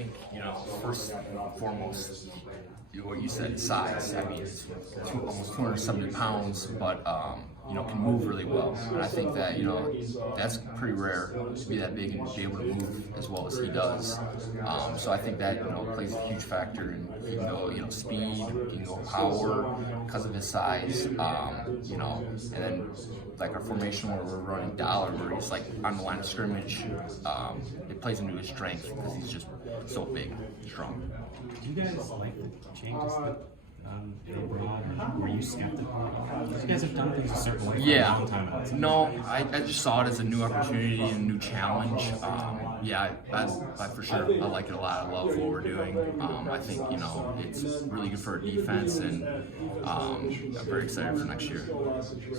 think, first and foremost, what you said, size. I mean, it's almost 270 pounds, but can move really well. And I think that that's pretty rare to be that big and be able to move as well as he does. So I think that plays a huge factor. And he can go speed, he can go power because of his size. And then like our formation where we're running dollar, where he's like on the line of scrimmage, it plays into his strength because he's just so big, strong. Do you guys like the changes that they brought, or were you skeptical? Because you guys have done things a certain way for a long time. No, I just saw it as a new opportunity and a new challenge. I for sure, I like it a lot. I love what we're doing. I think, it's really good for our defense, and I'm very excited for next year.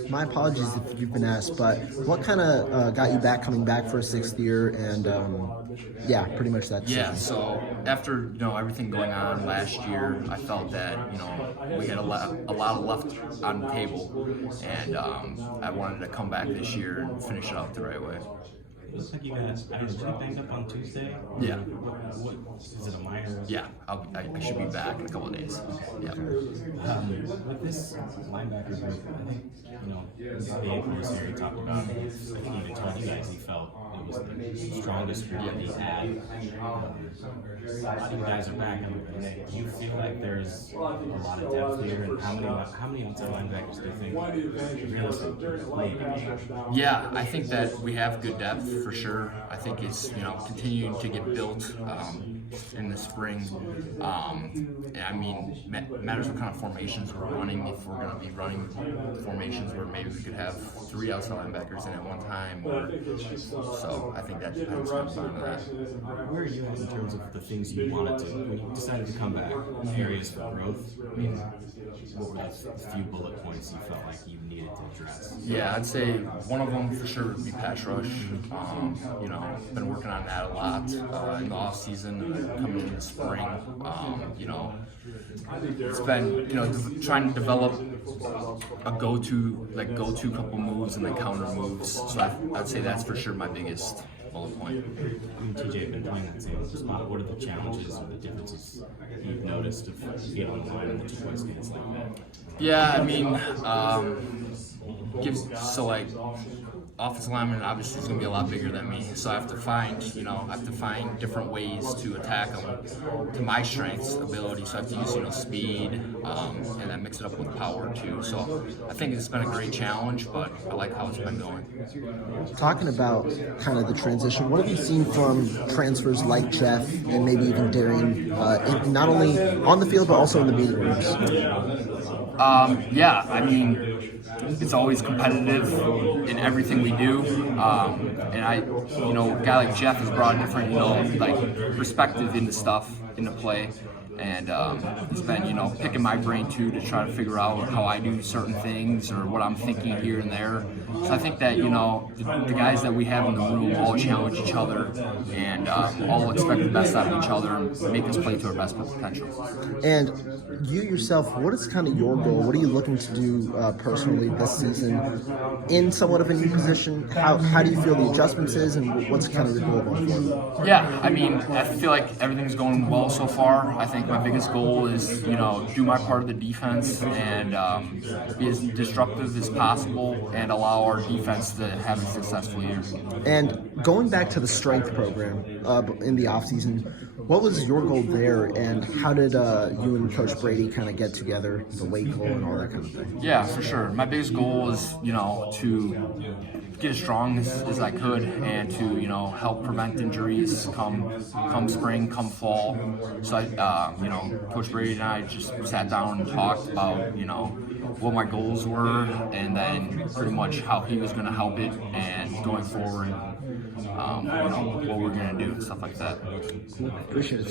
My apologies if you've been asked, but what kind of got you back, coming back for a sixth year, and pretty much that decision. Yeah, so after, everything going on last year, I felt that, we had a lot left on the table, and I wanted to come back this year and finish it out the right way. It looks like you guys, did you get banged up on Tuesday? Yeah. What is it, a minor? Yeah, I should be back in a couple of days. Yeah. With this linebacker group, I think, Dave was here, he talked about, I think he even told you guys he felt it was the strongest group that he had. A lot of you guys are back. Do you feel like there's a lot of depth here? And how many outside linebackers do you think realistically? Yeah, I think that we have good depth for sure. I think it's continuing to get built in the spring. I mean, matters what kind of formations we're running. If we're going to be running formations where maybe we could have 3 outside linebackers in at one time, so I think that depends on that. Where are you at in terms of the things you wanted to? When you decided to come back, areas for growth, what were the few bullet points you felt like you needed to address? Yeah, I'd say one of them for sure would be pass rush. Been working on that a lot in the off season, coming into the spring. It's been trying to develop a go-to couple moves and then counter moves. So I'd say that's for sure my biggest bullet point. TJ had been playing that same spot. What are the challenges or the differences you've noticed of being on the line and the 2-point stance like that? Yeah, I mean, offensive lineman obviously is going to be a lot bigger than me, so I have to find different ways to attack them to my strengths, ability. So I have to use speed, and then mix it up with power too. So I think it's been a great challenge, but I like how it's been going. Talking about kind of the transition, what have you seen from transfers like Jeff and maybe even Darian, not only on the field but also in the meeting rooms? I mean, it's always competitive in everything we do, and a guy like Jeff has brought a different, perspective into play, and he's been, picking my brain too to try to figure out how I do certain things or what I'm thinking here and there. So I think that, the guys that we have in the room all challenge each other and all expect the best out of each other and make us play to our best potential. And you yourself, what is kind of your goal? What are you looking to do personally this season in somewhat of a new position? How do you feel the adjustments is, and what's kind of your goal going forward? Yeah, I mean, I feel like everything's going well so far. I think my biggest goal is, do my part of the defense and be as disruptive as possible and allow our defense to have a successful year. And going back to the strength program in the offseason, what was your goal there, and how did you and Coach Brady kind of get together, the weight goal and all that kind of thing? Yeah, for sure. My biggest goal is, to get as strong as I could and to, help prevent injuries come spring, come fall. So, Coach Brady and I just sat down and talked about, what my goals were and then pretty much how he was going to help it and going forward, what we're going to do and stuff like that. Appreciate it.